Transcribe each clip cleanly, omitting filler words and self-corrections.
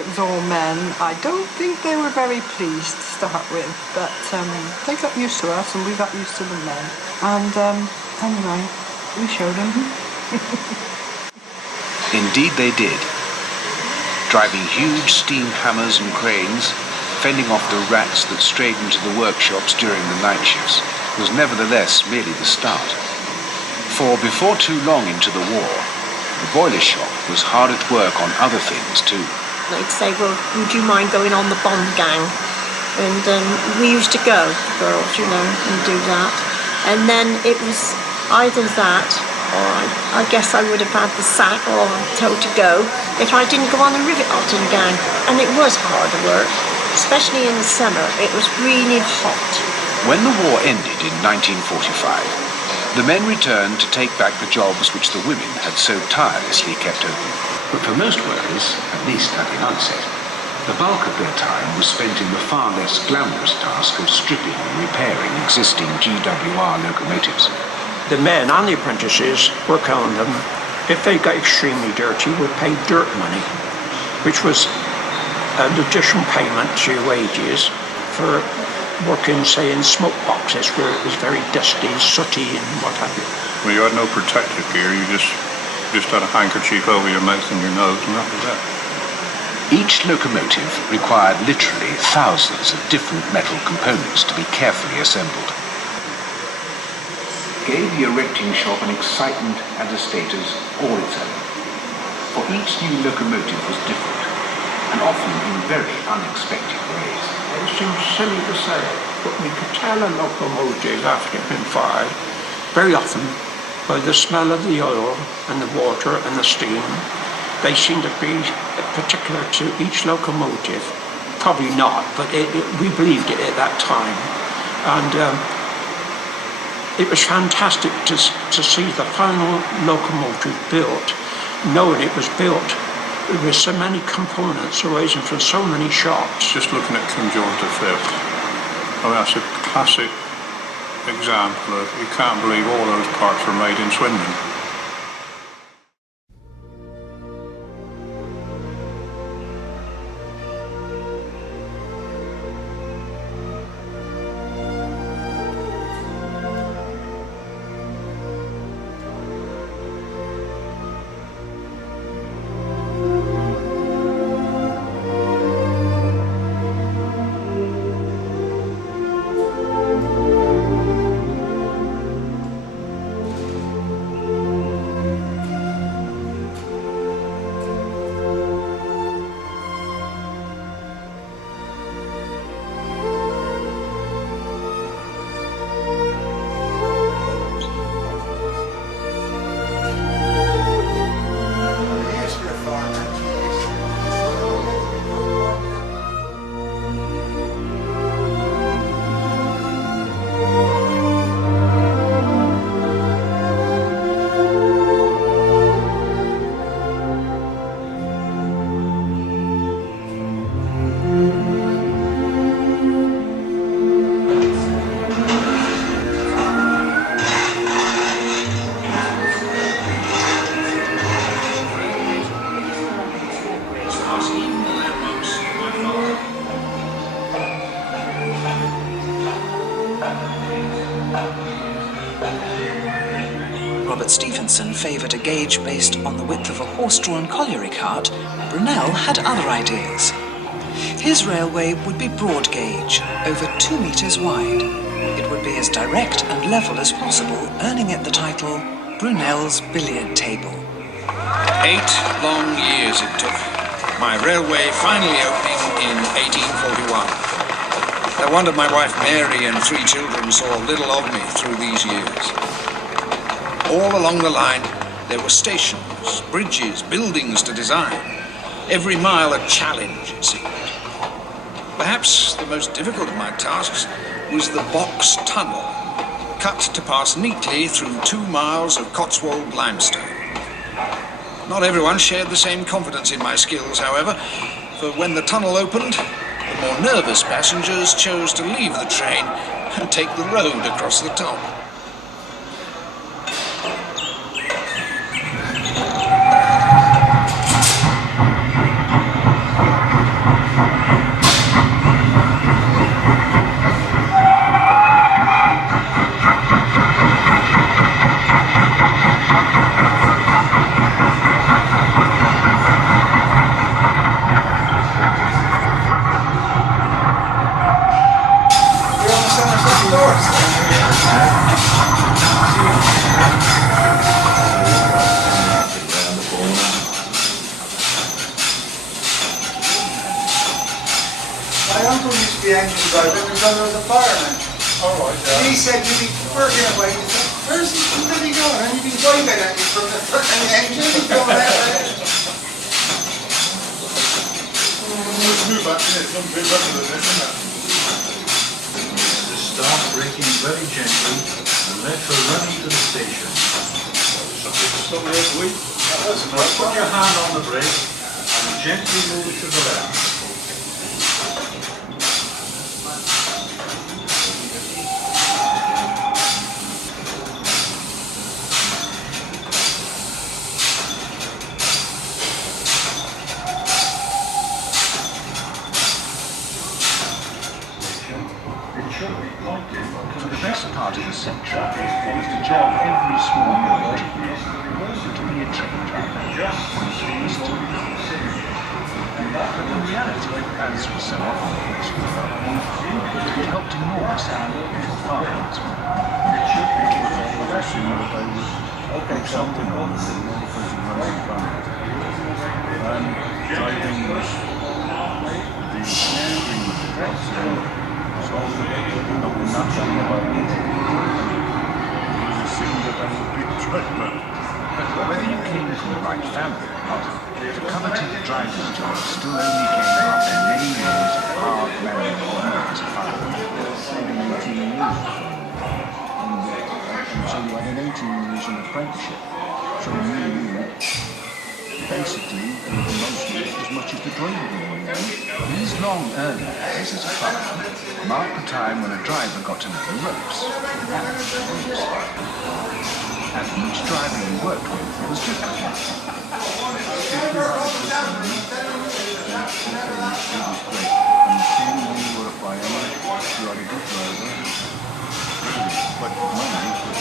It was all men. I don't think they were very pleased to start with, but they got used to us and we got used to the men. And anyway, we showed them. Indeed they did. Driving huge steam hammers and cranes, fending off the rats that strayed into the workshops during the night shifts, was nevertheless merely the start. For before too long into the war, the boiler shop was hard at work on other things too. They'd say, well, would you mind going on the Bond gang? And we used to go, girls, you know, and do that. And then it was either that, or I guess I would have had the sack or told to go if I didn't go on the rivet Otton gang. And it was hard work, especially in the summer. It was really hot. When the war ended in 1945, the men returned to take back the jobs which the women had so tirelessly kept open. But for most workers, at least at the outset, the bulk of their time was spent in the far less glamorous task of stripping and repairing existing GWR locomotives. The men and the apprentices working on them, if they got extremely dirty, were paid dirt money, which was an additional payment to your wages for working, say, in smoke boxes where it was very dusty, sooty and what have you. Well, you had no protective gear, you just had a handkerchief over your mouth and your nose, and that was it. Each locomotive required literally thousands of different metal components to be carefully assembled. Gave the erecting shop an excitement and a status all its own. For each new locomotive was different, and often in very unexpected ways. It seems silly to say, but we could tell a locomotive after it had been fired very often by the smell of the oil and the water and the steam. They seem to be particular to each locomotive. Probably not, but we believed it at that time. And it was fantastic to see the final locomotive built, knowing it was built with so many components arising from so many shops. Just looking at King George V, I mean, that's a classic example of, you can't believe all those parts were made in Swindon. Favoured a gauge based on the width of a horse-drawn colliery cart, Brunel had other ideas. His railway would be broad gauge, over 2 metres wide. It would be as direct and level as possible, earning it the title Brunel's Billiard Table. 8 long years it took, my railway finally opening in 1841. No wonder my wife Mary and 3 children saw little of me through these years. All along the line, there were stations, bridges, buildings to design. Every mile a challenge, it seemed. Perhaps the most difficult of my tasks was the box tunnel, cut to pass neatly through 2 miles of Cotswold limestone. Not everyone shared the same confidence in my skills, however, for when the tunnel opened, the more nervous passengers chose to leave the train and take the road across the top. the engines open and done with the fireman. All right, And he said, you've been working away. He said, where's he bloody going? And you've been waving at me from the frickin' engine. He's going out there. Let's move back in it. It's a bit better than this, isn't it? Start braking very gently and let her run into the station. Stop there, we. Put your hand on the brake and gently move it to the left. For the best part of the century, it was the job of every small boy to be a train driver. But in reality, as was so often the case with farming, it helped enormously for farmers. Put something on the wheel because you run in front. And driving was the steering with the drops in. So not nothing about it. It assumed that I would be a driver. But whether you came from the right family or not, the coveted driving job still only came after many years of hard manual work as a farmer. 18 years. And so you had an 18 years in apprenticeship. So you knew basically, mostly, as much as the driver would know. These long early years as a farmer marked the time when a driver got to know the ropes. And each driver you worked with was different. If you had a good one, it was great. And the same when you were a fireman, you had a good driver. But money was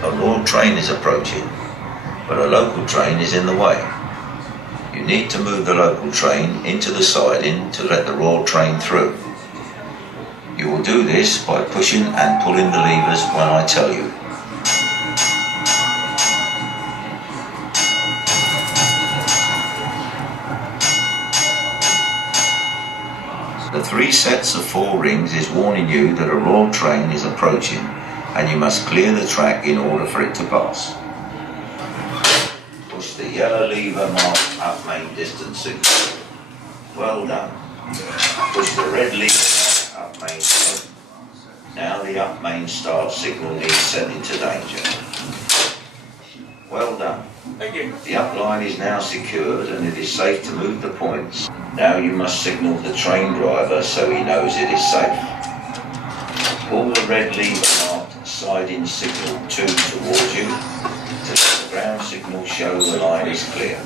A Royal train is approaching, but a local train is in the way. You need to move the local train into the siding to let the Royal train through. You will do this by pushing and pulling the levers when I tell you. The 3 sets of 4 rings is warning you that a Royal train is approaching and you must clear the track in order for it to pass. Push the yellow lever marked up main distance signal. Well done. Push the red lever marked up main signal. Now the up main start signal needs setting to danger. Well done. Thank you. The up line is now secured and it is safe to move the points. Now you must signal the train driver so he knows it is safe. Pull the red lever marked side-in signal 2 towards you to let the ground signal show the line is clear.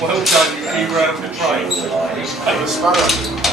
Well done, you ran the train. Show the line is clear. And the sparrow.